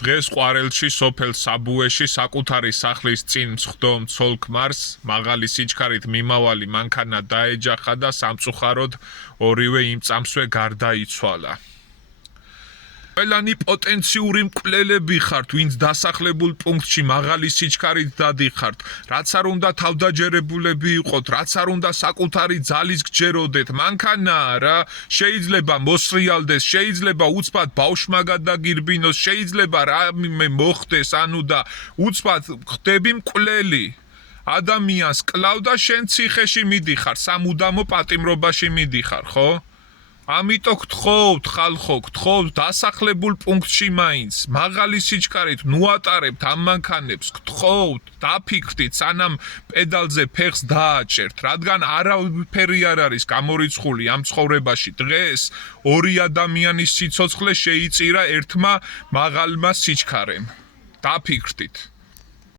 დღეს ყვარელში სოფელ საბუეში საკუთარი სახლის წინ მსხდომ ცოლ-ქმარს მაღალი სიჩქარით მიმავალი მანქანა დაეჯახა და სამწუხაროდ ორივე იმ წამსვე გარდაიცვალა. ყველანი პოტენციური მკვლელები ხართ, ვინც დასახლებულ პუნქტში მაღალი სიჩქარით დადიხართ, რაც არ უნდა თავდაჯერებულები იყოთ, რაც არ უნდა საკუთარი ძალის გჯეროდეთ, მანქანაა რა, შეიძლება მოსრიალდეს, შეიძლება უცბად ბავშვმა გადაგირბინოს, შეიძლება რამე მოხდეს, ანუ და უცბად ხდები მკვლელი. ადამიანს კლავ და შენ ციხეში მიდიხარ, სამუდამო პატიმრობაში მიდიხარ, ხო? ამიტომ გთხოვთ ხალხო, გთხოვთ დასახლებულ პუნქტში მაინც, მაღალი სიჩქარით ნუატარებთ ამ მანქანებს, გთხოვთ, დაფიქრდით, სანამ პედალზე ფეხს დააჭერთ, რადგან არაფერი არ არის გამორიცხული ამ ცხოვრებაში. დღეს ორი ადამიანის სიცოცხლე შეიწირა ერთმა მაღალმა სიჩქარემ. დაფიქრდით.